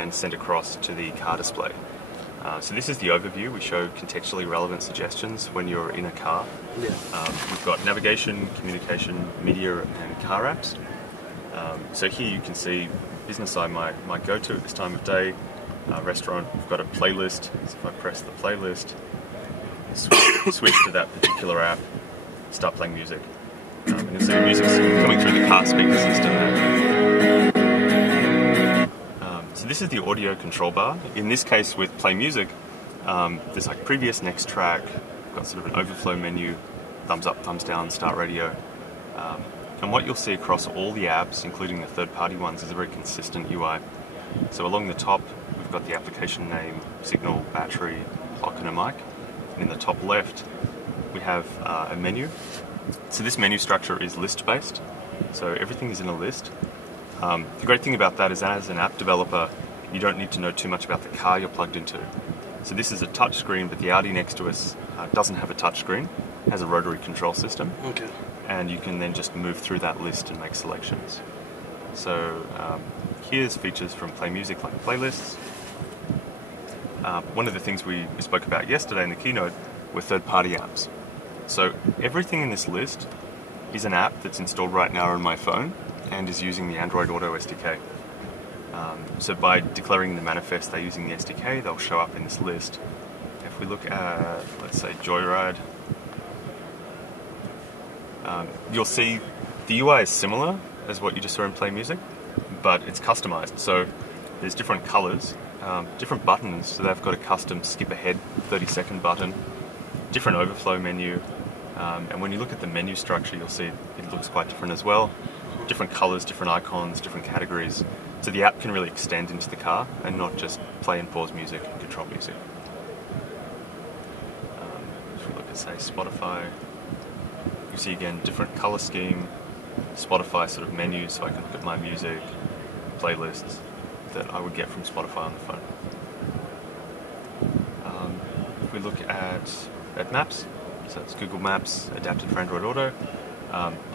and sent across to the car display. So this is the overview. We show contextually relevant suggestions when you're in a car. Yeah. We've got navigation, communication, media, and car apps. So here you can see business I might go to at this time of day. Restaurant, we've got a playlist. So if I press the playlist, switch to that particular app, start playing music. And you'll see the music's coming through the car speaker system there. So this is the audio control bar. In this case with Play Music, there's like previous, next track, we've got sort of an overflow menu, thumbs up, thumbs down, start radio. And what you'll see across all the apps, including the third-party ones, is a very consistent UI. So along the top, we've got the application name, signal, battery, clock, and a mic. And in the top left, we have a menu. So this menu structure is list-based, so everything is in a list. The great thing about that is that as an app developer, you don't need to know too much about the car you're plugged into. So this is a touch screen, but the Audi next to us doesn't have a touch screen, it has a rotary control system. Okay. And you can then just move through that list and make selections. So here's features from Play Music like playlists. One of the things we spoke about yesterday in the keynote were third-party apps. So everything in this list is an app that's installed right now on my phone and is using the Android Auto SDK. So by declaring the manifest they're using the SDK, they'll show up in this list. If we look at, let's say, Joyride, you'll see the UI is similar as what you just saw in Play Music, but it's customized. So there's different colors, different buttons. So they've got a custom skip ahead 30-second button, different overflow menu, and when you look at the menu structure, you'll see it looks quite different as well. Different colors, different icons, different categories. So the app can really extend into the car and not just play and pause music and control music. If we look at, say, Spotify, you see again different color scheme, Spotify sort of menu, so I can look at my music, playlists that I would get from Spotify on the phone. If we look at Maps, so it's Google Maps adapted for Android Auto.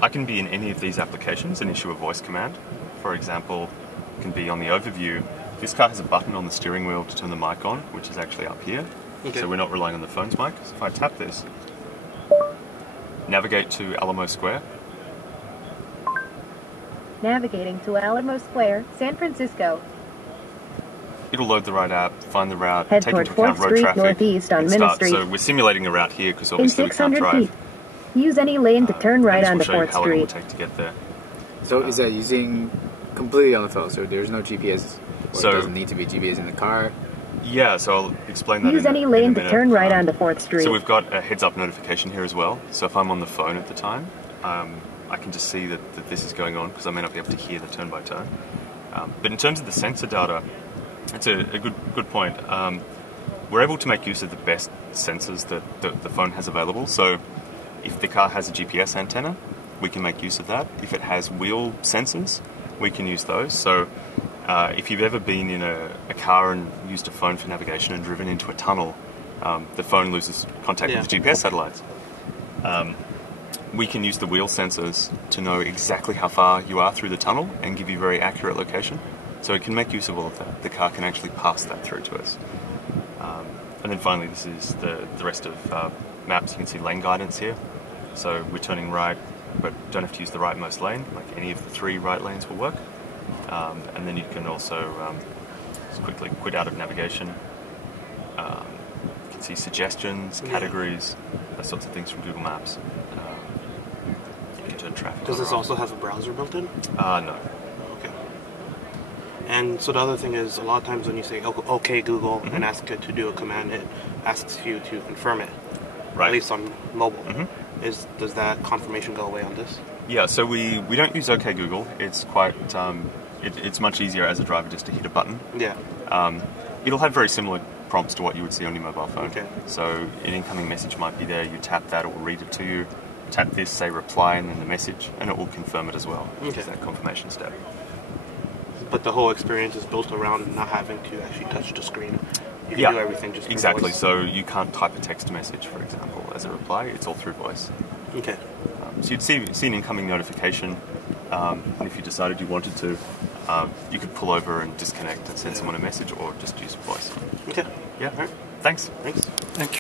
I can be in any of these applications and issue a voice command. For example, it can be on the overview. This car has a button on the steering wheel to turn the mic on, which is actually up here. Okay. So we're not relying on the phone's mic. So if I tap this, navigate to Alamo Square. Navigating to Alamo Square, San Francisco. It'll load the right app, find the route, Head take toward into account 4th road Street traffic, northeast on and Minna start. Street. So we're simulating a route here because In obviously we can't 600 drive. feet, use any lane to turn right and this onto will show you 4th how long it will Street. take to get there. So is that using completely on the phone? So there's no GPS, or So- it doesn't need to be GPS in the car? Yeah, so I'll explain that Use in any a lane to minute. turn right onto 4th Street. So we've got a heads-up notification here as well. So if I'm on the phone at the time, I can just see that this is going on because I may not be able to hear the turn-by-turn. But in terms of the sensor data, it's a good point. We're able to make use of the best sensors that the phone has available. So if the car has a GPS antenna, we can make use of that. If it has wheel sensors, we can use those. So if you've ever been in a car and used a phone for navigation and driven into a tunnel, the phone loses contact with the GPS satellites. We can use the wheel sensors to know exactly how far you are through the tunnel and give you very accurate location. So it can make use of all of that. The car can actually pass that through to us. And then finally, this is the rest of maps. You can see lane guidance here. So we're turning right, but don't have to use the rightmost lane. Like any of the 3 right lanes will work. And then you can also just quickly quit out of navigation. You can see suggestions, categories, those sorts of things from Google Maps. You can turn traffic. Does on this or off. also have a browser built in? No. Okay. And so the other thing is, a lot of times when you say "Okay, Google" and ask it to do a command, it asks you to confirm it. Right. At least on mobile. Does that confirmation go away on this? Yeah, so we don't use OK Google. It's quite it's much easier as a driver just to hit a button. Yeah. It'll have very similar prompts to what you would see on your mobile phone. Okay. So an incoming message might be there. You tap that, it will read it to you. Tap this, say reply, and then the message, and it will confirm it as well. Okay. It's that confirmation step. But the whole experience is built around not having to actually touch the screen. You Yeah, can do everything just through exactly. voice. So you can't type a text message, for example, as a reply. It's all through voice. Okay. So you'd see an incoming notification, and if you decided you wanted to, you could pull over and disconnect and send someone a message, or just use voice. Okay. Yeah. All right. Thanks. Thanks. Thank you.